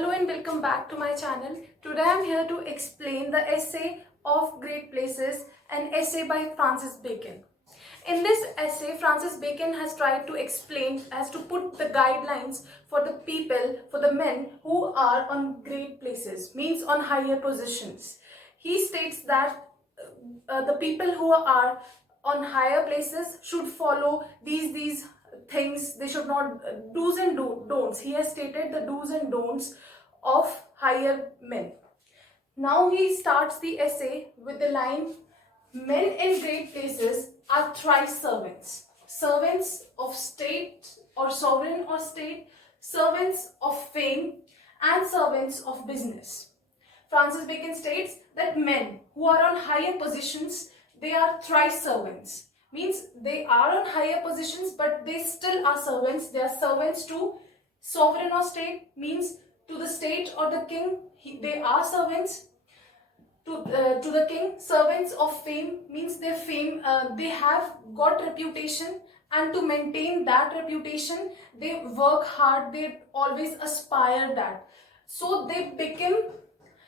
Hello and welcome back to my channel. Today I am here to explain the essay of Great Places, an essay by Francis Bacon. In this essay, Francis Bacon has tried to explain, has to put the guidelines for the people, for the men who are on great places, means on higher positions. He states that the people who are on higher places should follow these things. They should not do's and don'ts. He has stated the do's and don'ts of higher men. Now he starts the essay with the line, men in great places are thrice servants. Servants of state or sovereign or state, servants of fame, and servants of business. Francis Bacon states that men who are on higher positions, they are thrice servants. Means they are on higher positions but they still are servants. They are servants to sovereign or state, means to the state or the king. They are servants to the king. Servants of fame, means their fame, they have got reputation, and to maintain that reputation they work hard, they always aspire that, so they become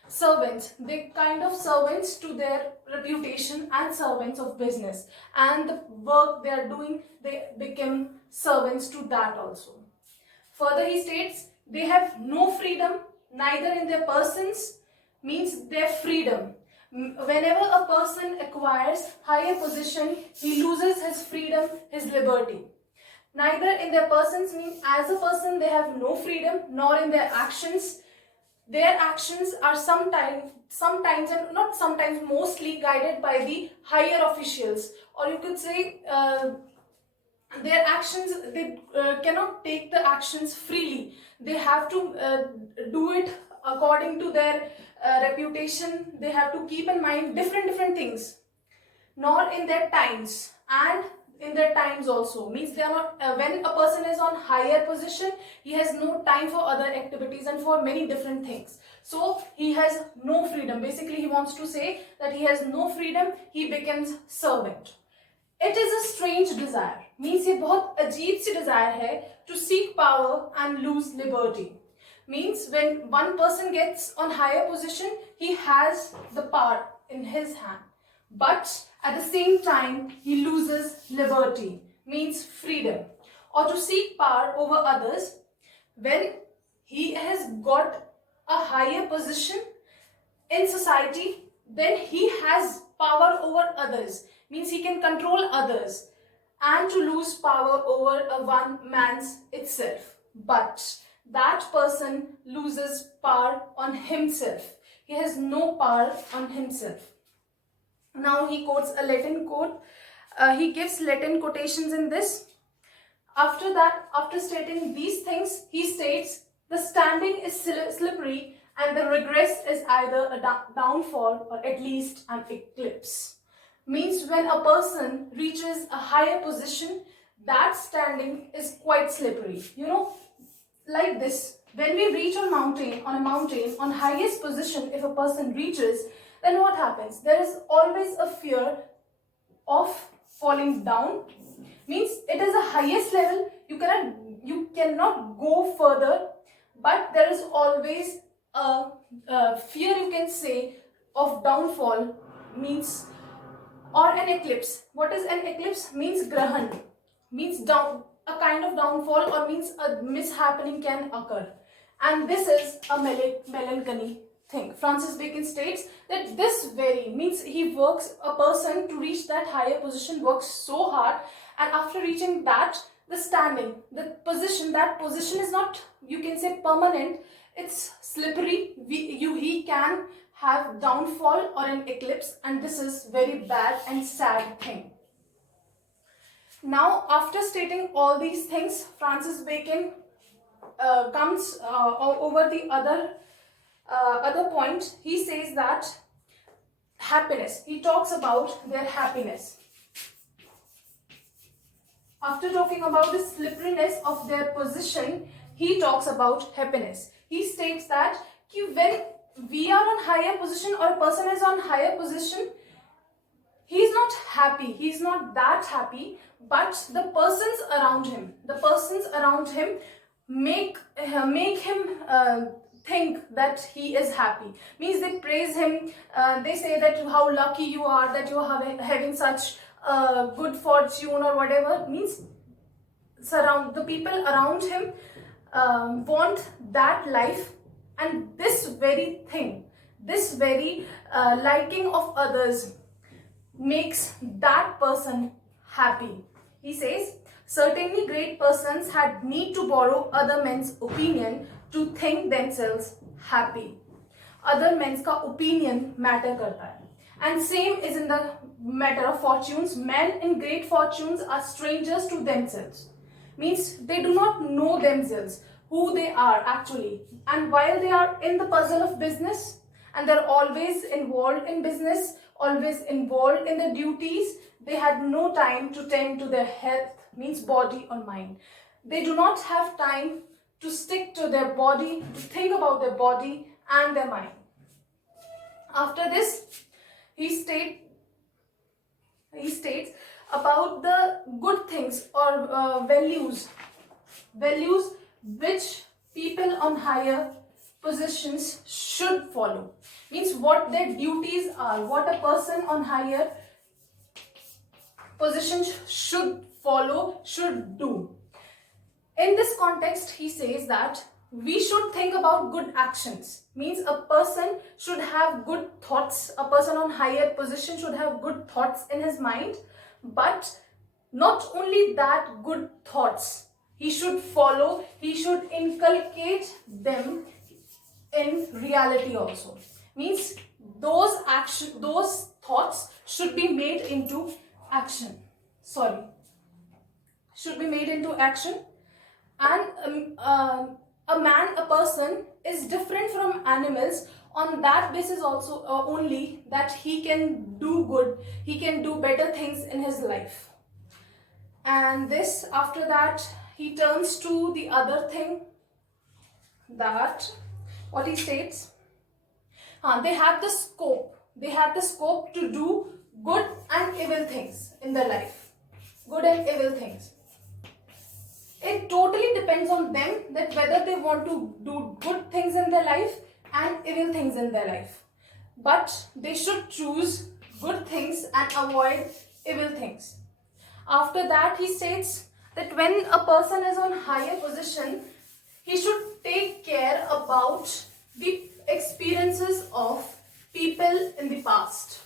servants. They kind of servants to their reputation and servants of business, and the work they are doing, they become servants to that also. Further he states they have no freedom, neither in their persons, means their freedom. Whenever a person acquires higher position, he loses his freedom, his liberty. Neither in their persons, means as a person they have no freedom, nor in their actions. Their actions are sometimes and not sometimes, mostly guided by the higher officials, or you could say their actions, they cannot take the actions freely. They have to do it according to their reputation. They have to keep in mind different things. Nor in their times, and in their times also, means they are not when a person is on higher position, he has no time for other activities and for many different things, so he has no freedom. Basically he wants to say that he has no freedom, he becomes servant. It is a strange desire, means ये बहुत अजीब सी desire है, to seek power and lose liberty. Means when one person gets on higher position, he has the power in his hand, but at the same time he loses liberty, means freedom. Or to seek power over others, when he has got a higher position in society, then he has power over others, means he can control others, and to lose power over a one man's itself. But that person loses power on himself. He has no power on himself. Now he quotes a Latin quote. He gives Latin quotations in this. After that, after stating these things, he states the standing is slippery and the regress is either a downfall or at least an eclipse. Means when a person reaches a higher position, that standing is quite slippery. You know, like this. When we reach on a mountain, on highest position, if a person reaches, then what happens? There is always a fear of falling down. Means it is the highest level, you cannot go further, but there is always a fear, you can say, of downfall, means, or an eclipse. What is an eclipse? Means grahan, means down, a kind of downfall, or means a mishappening can occur, and this is a melancholy thing. Francis Bacon states that this very, means he works, a person to reach that higher position works so hard, and after reaching that, the standing, the position, that position is not, you can say, permanent, it's slippery. He can have downfall or an eclipse, and this is very bad and sad thing. Now after stating all these things, Francis Bacon comes over the other point. He says that happiness, he talks about their happiness. After talking about the slipperiness of their position, he talks about happiness. He states that when we are on higher position, or a person is on higher position, he is not happy, he is not that happy, but the persons around him make him think that he is happy. Means they praise him, they say that how lucky you are that you are having such good fortune or whatever. Means the people around him want that life, and this very thing, this very liking of others makes that person happy. He says, certainly great persons had need to borrow other men's opinion to think themselves happy. Other men's का opinion matter करता है. And same is in the matter of fortunes. Men in great fortunes are strangers to themselves. Means they do not know themselves, who they are actually. And while they are in the puzzle of business, and they're always involved in business, always involved in the duties, they had no time to tend to their health, means body or mind. They do not have time to stick to their body, to think about their body and their mind. After this, he states about the good things or values which people on higher positions should follow. Means what their duties are, what a person on higher positions should follow, should do. In this context, he says that we should think about good actions. Means a person should have good thoughts, a person on higher position should have good thoughts in his mind, but not only that good thoughts he should follow, he should inculcate them in reality also. Means those thoughts should be made into action. Should be made into action. And a person is different from animals on that basis also only that he can do good, he can do better things in his life. And this, after that, he turns to the other thing, that what he states, they have the scope to do good and evil things in their life. Good and evil things. It totally depends on them that whether they want to do good things in their life and evil things in their life. But they should choose good things and avoid evil things. After that, he states that when a person is on higher position, he should take care about the experiences of people in the past.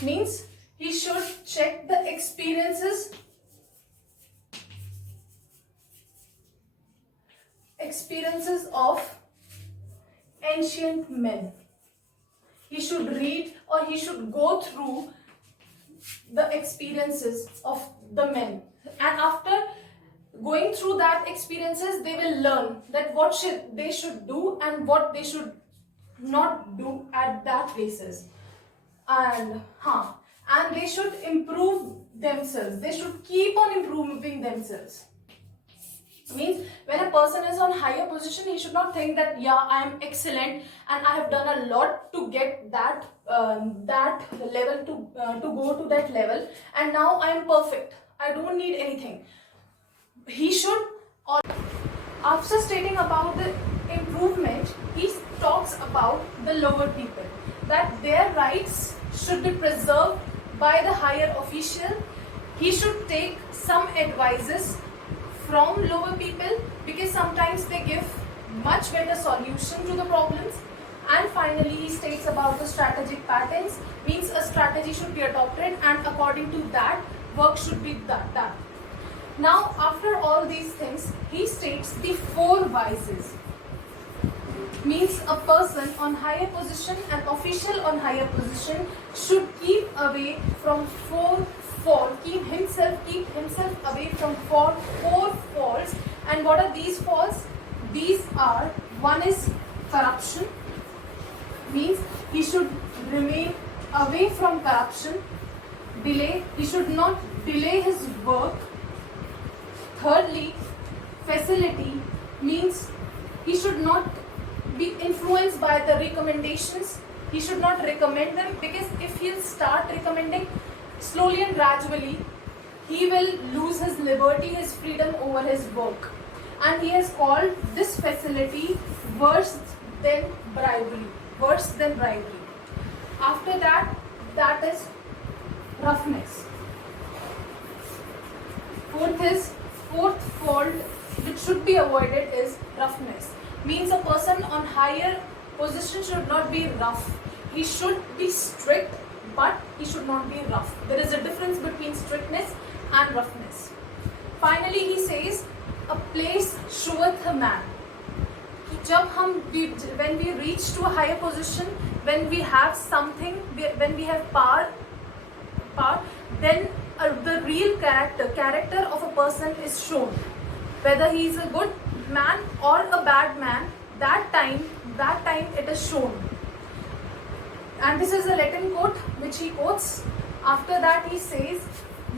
Means he should check the experiences of ancient men. He should read or he should go through the experiences of the men, and after going through that experiences, they will learn that what they should do and what they should not do at that basis. And they should improve themselves. They should keep on improving themselves. Means when a person is on higher position, he should not think that I am excellent and I have done a lot to get that level, to go to that level, and now I am perfect, I don't need anything. He should, after stating about the improvement, he talks about the lower people, that their rights should be preserved by the higher official. He should take some advices from lower people, because sometimes they give much better solution to the problems. And finally, he states about the strategic patterns. Means a strategy should be adopted, and according to that, work should be done. Now, after all these things, he states the 4 vices. Means a person on higher position, an official on higher position, should keep away from 4 faults. Keep himself away from 4 faults. And what are these faults? These are, one is corruption. Means he should remain away from corruption. Delay, he should not delay his work. Thirdly, facility, means he should not be influenced by the recommendations. He should not recommend them, because if he'll start recommending, slowly and gradually he will lose his liberty, his freedom over his work. and he has called this facility worse than bribery. Worse than bribery. After that, that is roughness. Fourth fault which should be avoided is roughness. Means a person on higher position should not be rough. He should be strict, but he should not be rough. There is a difference between strictness and roughness. Finally, he says, a place showeth a man. When we reach to a higher position, when we have something, when we have power, then the real character of a person is shown. Whether he is a good man or a bad man, that time it is shown. And this is a Latin quote which he quotes. After that he says,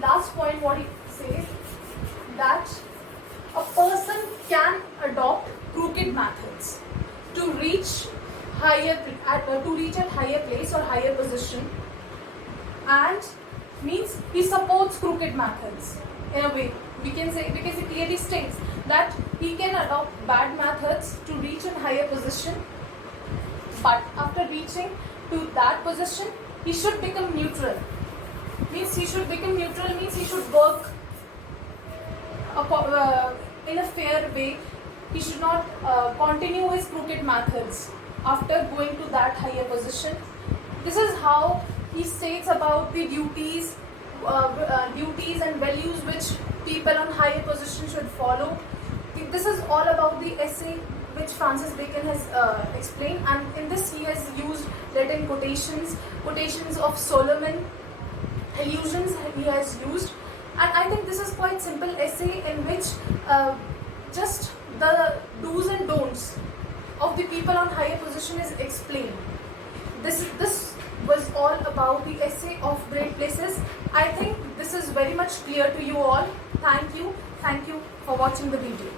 last point what he says, that a person can adopt crooked methods to reach at higher place or higher position, and means he supports crooked methods in a way. We can say, because it clearly states that he can adopt bad methods to reach a higher position, but after reaching to that position, he should become neutral. Means he should become neutral means he should work in a fair way. He should not continue his crooked methods after going to that higher position. This is how he states about the duties and values which people on higher position should follow. This is all about the essay which Francis Bacon has explained, and in this he has used Latin quotations of Solomon, allusions he has used, and I think this is quite simple essay in which just the do's and don'ts of the people on higher position is explained. This was all about the essay of Great Places. I think this is very much clear to you all. Thank you for watching the video.